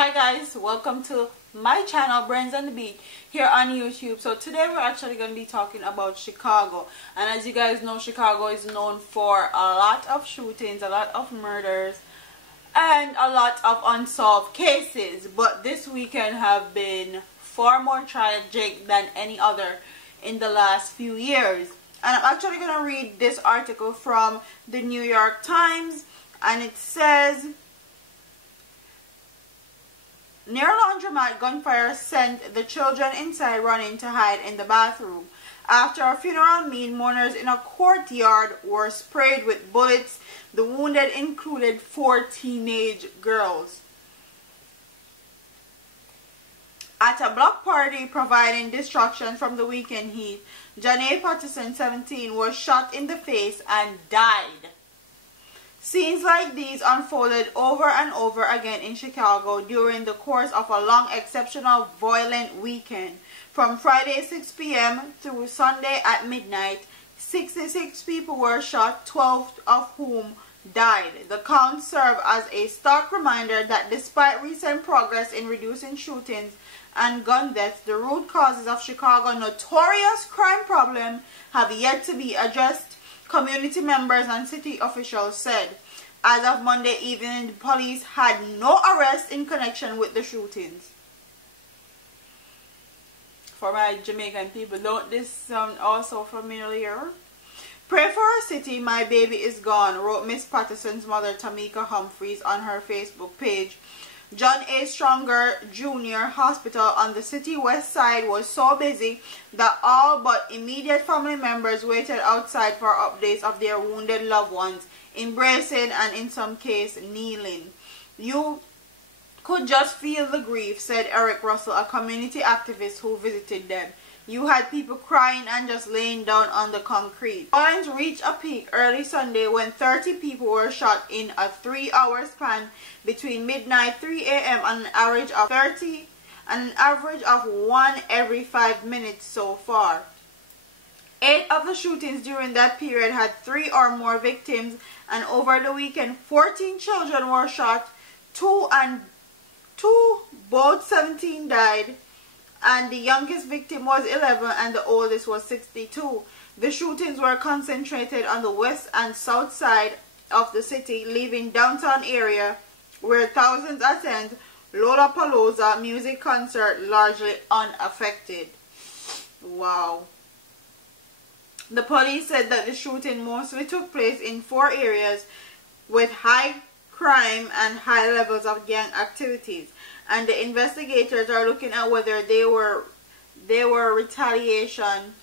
Hi guys, welcome to my channel Brains on the Beat here on YouTube. So today we're actually going to be talking about Chicago, and as you guys know, Chicago is known for a lot of shootings, a lot of murders, and a lot of unsolved cases. But this weekend have been far more tragic than any other in the last few years. And I'm actually going to read this article from the New York Times, and it says, near laundromat, gunfire sent the children inside running to hide in the bathroom. After a funeral meal, mourners in a courtyard were sprayed with bullets. The wounded included 4 teenage girls. At a block party providing distraction from the weekend heat, Janae Patterson, 17, was shot in the face and died. Scenes like these unfolded over and over again in Chicago during the course of a long, exceptional, violent weekend. From Friday 6 p.m. through Sunday at midnight, 66 people were shot, 12 of whom died. The count served as a stark reminder that despite recent progress in reducing shootings and gun deaths, the root causes of Chicago's notorious crime problem have yet to be addressed, community members and city officials said. As of Monday evening, the police had no arrests in connection with the shootings. For my Jamaican people, don't this sound also familiar? Pray for our city, my baby is gone, wrote Miss Patterson's mother Tamika Humphreys on her Facebook page. John A. Stronger Jr. Hospital on the city west side was so busy that all but immediate family members waited outside for updates of their wounded loved ones, embracing and in some cases kneeling. You could just feel the grief, said Eric Russell, a community activist who visited them. You had people crying and just laying down on the concrete. Violence reached a peak early Sunday when 30 people were shot in a 3-hour span between midnight 3 a.m. and an average of 1 every 5 minutes so far. 8 of the shootings during that period had 3 or more victims, and over the weekend 14 children were shot, 2 both 17 died, and the youngest victim was 11 and the oldest was 62. The shootings were concentrated on the west and south side of the city, leaving downtown area where thousands attend Lollapalooza music concert largely unaffected. Wow. The police said that the shooting mostly took place in 4 areas with high crime and high levels of gang activities, and the investigators are looking at whether they were retaliation.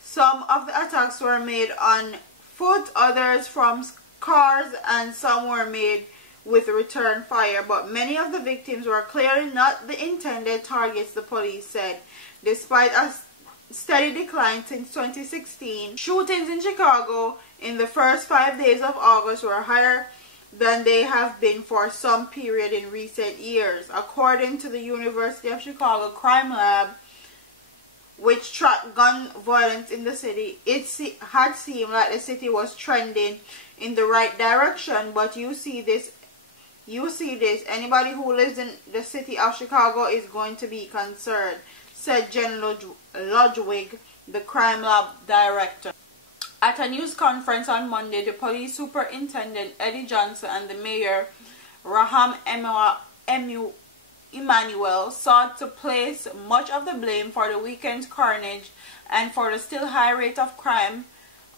Some of the attacks were made on foot, others from cars, and some were made with return fire, but many of the victims were clearly not the intended targets, the police said. Despite a steady decline since 2016, shootings in Chicago in the first 5 days of August were higher than they have been for some period in recent years. According to the University of Chicago Crime Lab, which tracked gun violence in the city, it had seemed like the city was trending in the right direction, but you see this, anybody who lives in the city of Chicago is going to be concerned, said Jen Ludwig, the Crime Lab director. At a news conference on Monday, the police superintendent Eddie Johnson and the mayor Raham Emanuel sought to place much of the blame for the weekend's carnage and for the still high rate of crime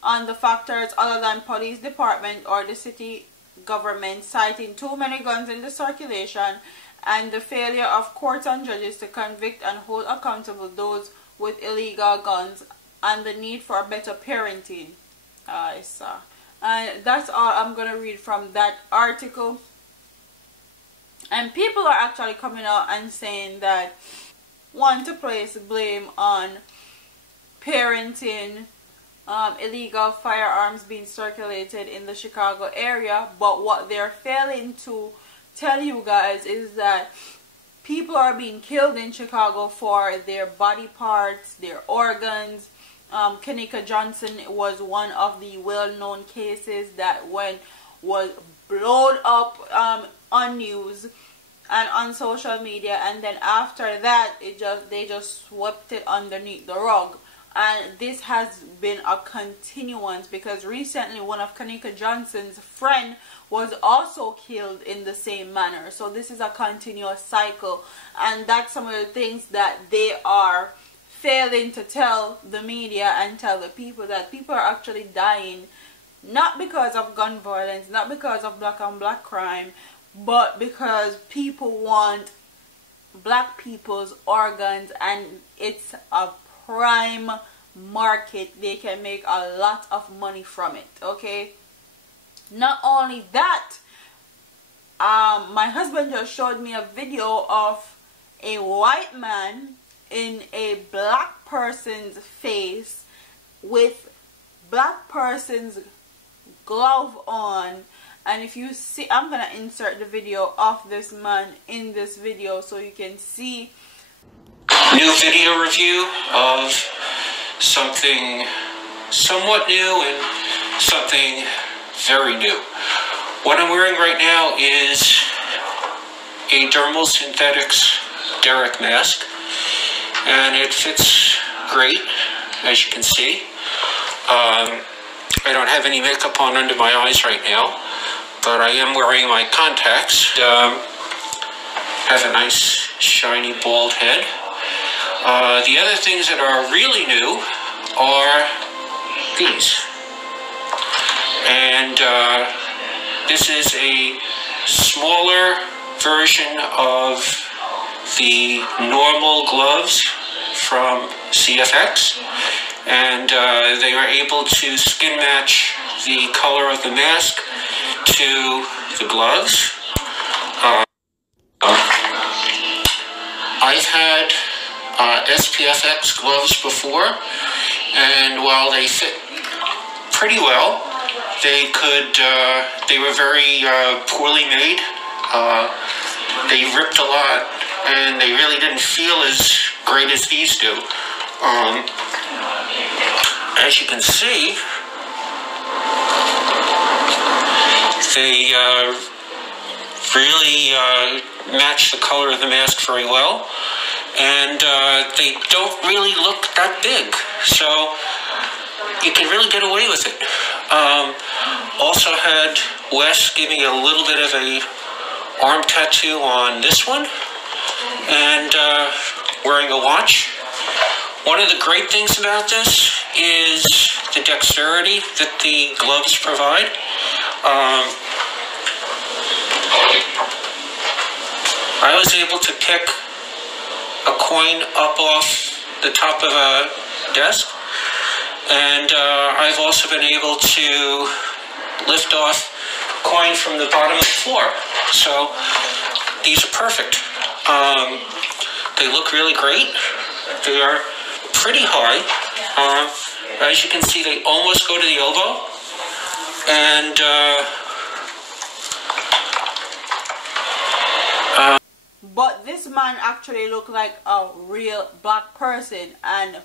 on the factors other than police department or the city government, citing too many guns in the circulation and the failure of courts and judges to convict and hold accountable those with illegal guns, and the need for better parenting. And that's all I'm going to read from that article. And people are actually coming out and saying that want to place blame on parenting, illegal firearms being circulated in the Chicago area, but what they're failing to tell you guys is that people are being killed in Chicago for their body parts, their organs. Kanika Johnson was one of the well-known cases that was blown up on news, and on social media, and then after that they just swept it underneath the rug. And this has been a continuance, because recently one of Kanika Johnson's friend was also killed in the same manner. So this is a continuous cycle, and that's some of the things that they are failing to tell the media and tell the people, that people are actually dying not because of gun violence, not because of black on black crime, but because people want black people's organs, and it's a prime market. They can make a lot of money from it. Okay, not only that, my husband just showed me a video of a white man in a black person's face with black person's glove on. And if you see, I'm gonna insert the video of this man in this video so you can see. New video review of something somewhat new and something very new. What I'm wearing right now is a dermal synthetics derrick mask, and it fits great, as you can see. I don't have any makeup on under my eyes right now, but I am wearing my contacts. Have a nice shiny bald head. The other things that are really new are these. And this is a smaller version of the normal gloves from CFX. And they were able to skin match the color of the mask to the gloves. I've had SPFX gloves before, and while they fit pretty well, they were very poorly made. They ripped a lot, and they really didn't feel as great as these do. As you can see, they really match the color of the mask very well, and they don't really look that big, so you can really get away with it. Also had Wes give me a little bit of a arm tattoo on this one, and wearing a watch. One of the great things about this is the dexterity that the gloves provide. I was able to pick a coin up off the top of a desk, and I've also been able to lift off a coin from the bottom of the floor. So these are perfect. They look really great. They are pretty high. As you can see, they almost go to the elbow, and but this man actually looked like a real black person, and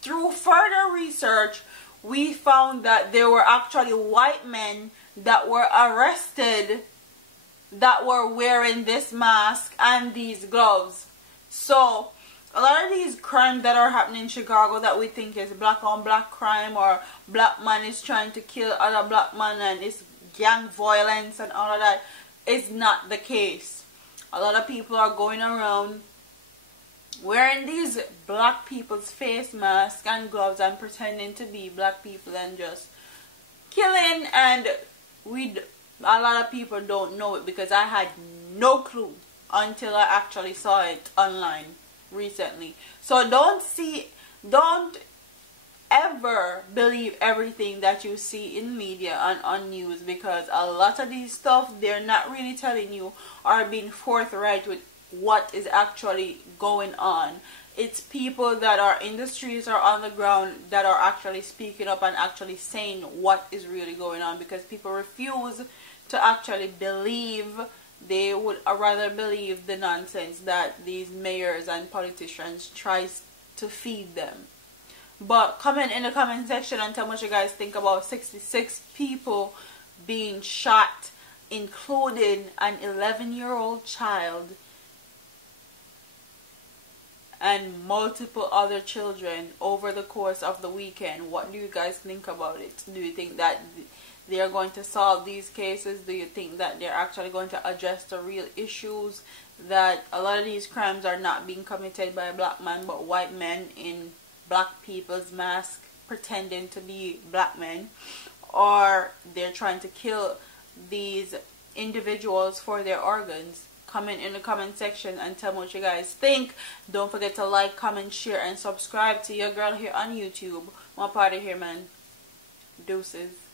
through further research we found that there were actually white men that were arrested that were wearing this mask and these gloves. So a lot of these crimes that are happening in Chicago that we think is black on black crime, or black man is trying to kill other black man and it's gang violence and all of that, is not the case. A lot of people are going around wearing these black people's face masks and gloves and pretending to be black people and just killing, and a lot of people don't know it, because I had no clue until I actually saw it online recently. So don't ever believe everything that you see in media and on news, because a lot of these stuff, they're not really telling you or being forthright with what is actually going on. It's people that are in the streets or on the ground that are actually speaking up and actually saying what is really going on, because people refuse to actually believe. They would rather believe the nonsense that these mayors and politicians tries to feed them. But comment in the comment section and tell me what you guys think about 66 people being shot including an 11-year-old child and multiple other children over the course of the weekend. What do you guys think about it? Do you think that they are going to solve these cases? Do you think that they're actually going to address the real issues, that a lot of these crimes are not being committed by black men but white men in black people's mask pretending to be black men, or they're trying to kill these individuals for their organs? Comment in the comment section and tell me what you guys think. Don't forget to like, comment, share, and subscribe to your girl here on YouTube. My party here, man. Deuces.